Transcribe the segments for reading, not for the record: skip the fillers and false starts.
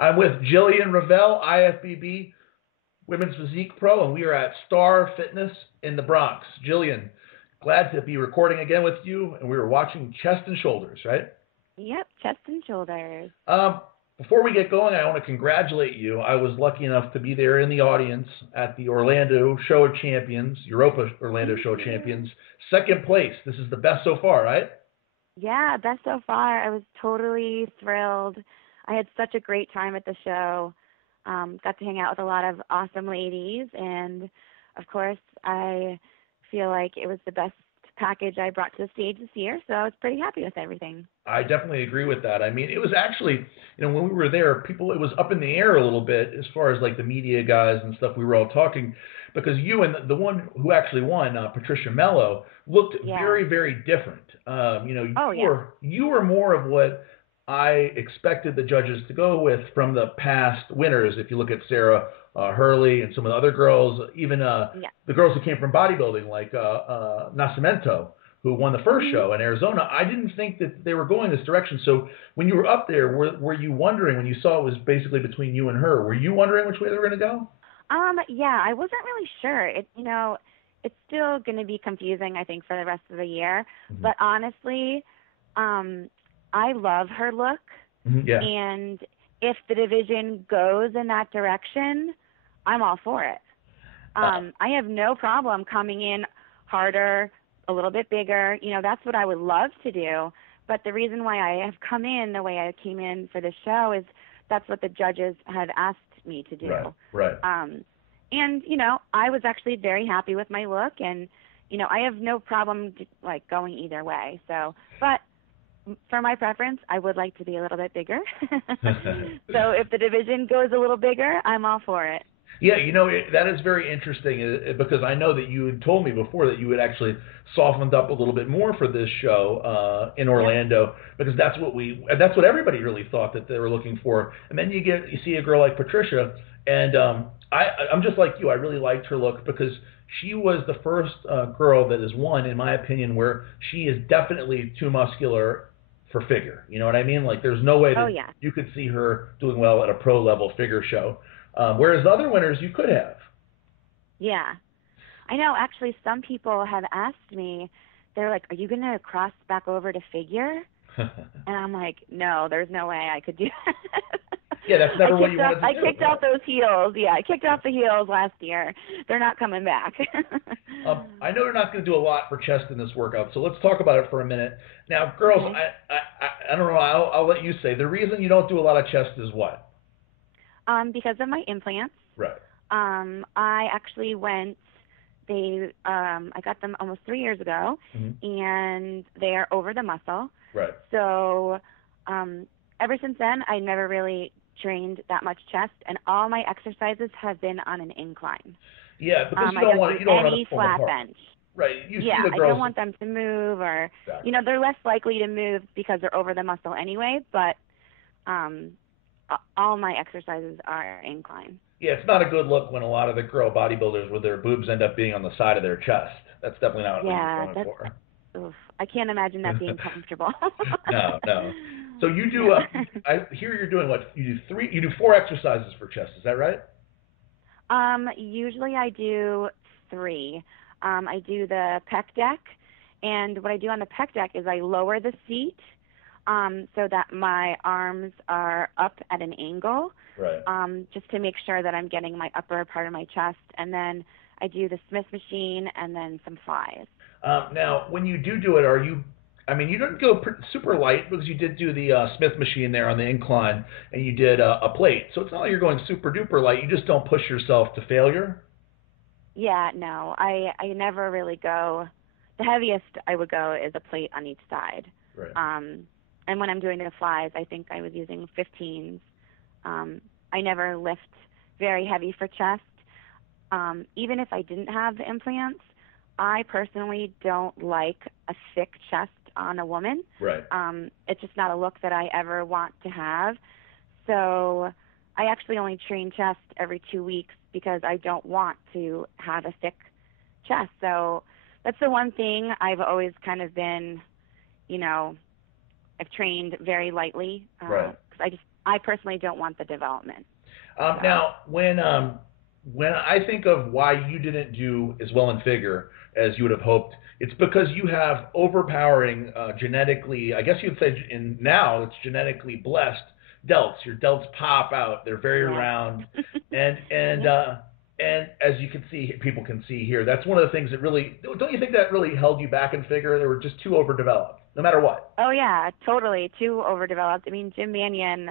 I'm with Jillian Revel, IFBB Women's Physique Pro, and we are at Star Fitness in the Bronx. Jillian, glad to be recording again with you, and we were watching Chest and Shoulders, right? Yep, chest and shoulders. Before we get going, I want to congratulate you. I was lucky enough to be there in the audience at the Orlando Show of Champions, Europa Orlando Thank Show of you. Champions. Second place. This is the best so far, right? Yeah, best so far. I was totally thrilled. I had such a great time at the show. Got to hang out with a lot of awesome ladies, and of course, I feel like it was the best package I brought to the stage this year, so I was pretty happy with everything. I definitely agree with that. I mean, it was actually, when we were there, it was up in the air a little bit as far as like the media guys and stuff. We were all talking because you and the one who actually won, Patricia Mello, looked Yeah. very, very different. Oh, yeah. You were more of what I expected the judges to go with from the past winners. If you look at Sarah Hurley and some of the other girls, even Yeah. the girls who came from bodybuilding, like Nascimento, who won the first Mhm. show in Arizona, I didn't think that they were going this direction. So when you were up there, were you wondering, when you saw it was basically between you and her, were you wondering which way they were going to go? Yeah, I wasn't really sure. It's still going to be confusing, I think, for the rest of the year. Mm-hmm. But honestly, I love her look, Mm-hmm. Yeah. and if the division goes in that direction, I'm all for it. I have no problem coming in harder, a little bit bigger. That's what I would love to do. But the reason why I have come in the way I came in for the show is that's what the judges had asked me to do. Right. Right. And I was actually very happy with my look, and I have no problem like going either way. So, but for my preference, I would like to be a little bit bigger. So if the division goes a little bigger, I'm all for it. Yeah, that is very interesting because I know that you had told me before that you had actually softened up a little bit more for this show in Yep. Orlando, because that's what everybody really thought that they were looking for. And then you see a girl like Patricia, and I'm just like you. I really liked her look because she was the first girl that has won, in my opinion, where she is definitely too muscular for figure. You know what I mean? Like, there's no way Oh, that yeah. you could see her doing well at a pro level figure show. Whereas the other winners you could have. Yeah. I know, actually, some people have asked me, they're like, are you going to cross back over to figure? And I'm like, no, there's no way I could do that. Yeah, that's never what you wanted to do. I kicked out those heels. Yeah, I kicked out the heels last year. They're not coming back. I know you're not going to do a lot for chest in this workout, so let's talk about it for a minute. Now, girls, Okay. I don't know. I'll let you say. The reason you don't do a lot of chest is what? Because of my implants. Right. I actually I got them almost 3 years ago, Mm-hmm. and they are over the muscle. Right. So ever since then, I never really trained that much chest, and all my exercises have been on an incline. Yeah, because I don't do any flat bench. Right. You see Yeah, the I girls. don't want them to move, or Exactly. they're less likely to move because they're over the muscle anyway. But all my exercises are incline. Yeah, it's not a good look when a lot of the girl bodybuilders with their boobs end up being on the side of their chest. That's definitely not what Yeah, you're going for. oof, I can't imagine that being comfortable. No, no. So you do. I hear you're doing what? You do 4 exercises for chest. Is that right? Usually I do 3. I do the pec deck, and what I do on the pec deck is I lower the seat so that my arms are up at an angle, Right. just to make sure that I'm getting my upper part of my chest, and then I do the Smith machine and then some flies. Now, when you do it, you don't go super light because you did do the Smith machine there on the incline, and you did a plate. So it's not like you're going super duper light. You just don't push yourself to failure. Yeah, no, I never really go. The heaviest I would go is a plate on each side. Right. And when I'm doing the flies, I think I was using 15s. I never lift very heavy for chest. Even if I didn't have the implants, I personally don't like a thick chest on a woman. Right. It's just not a look that I ever want to have. So I actually only train chest every 2 weeks because I don't want to have a thick chest. So that's the one thing I've always kind of been, I've trained very lightly Right. because I personally don't want the development. Now, when I think of why you didn't do as well in figure as you would have hoped, it's because you have overpowering genetically. I guess you'd say now it's genetically blessed delts. Your delts pop out; they're very round, and as you can see, people can see here. That's one of the things that really, don't you think that really held you back in figure? They were just too overdeveloped, no matter what. Oh yeah, totally, too overdeveloped. I mean, Jim Mannion,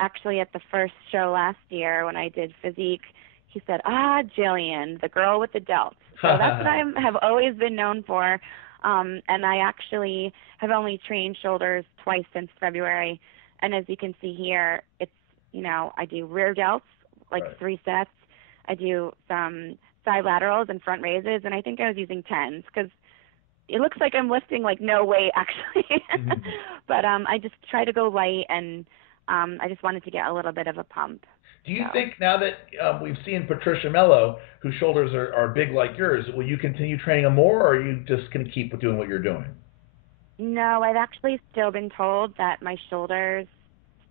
actually at the first show last year when I did physique, he said, Jillian, the girl with the delts. So that's what I have always been known for. And I actually have only trained shoulders twice since February. And as you can see here, it's, I do rear delts, like 3 sets. I do some side laterals and front raises, and I think I was using 10s because it looks like I'm lifting like no weight actually. But I just try to go light, and I just wanted to get a little bit of a pump. Do you think now that we've seen Patricia Mello, whose shoulders are big like yours, will you continue training them more, or are you just going to keep doing what you're doing? No, I've actually still been told that my shoulders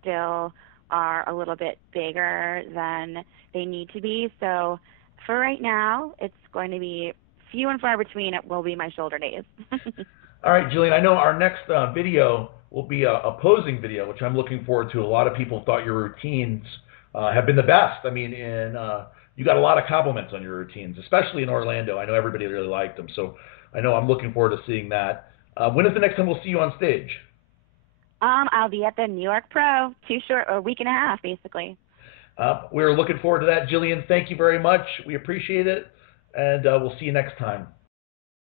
still are a little bit bigger than they need to be. So for right now, it's going to be few and far between. It will be my shoulder days. All right, Jillian, I know our next video will be a posing video, which I'm looking forward to. A lot of people thought your routines have been the best. I mean, you got a lot of compliments on your routines, especially in Orlando. I know everybody really liked them. So I know I'm looking forward to seeing that. When is the next time we'll see you on stage? I'll be at the New York Pro, a week and a half, basically. We're looking forward to that. Jillian, thank you very much. We appreciate it, and we'll see you next time.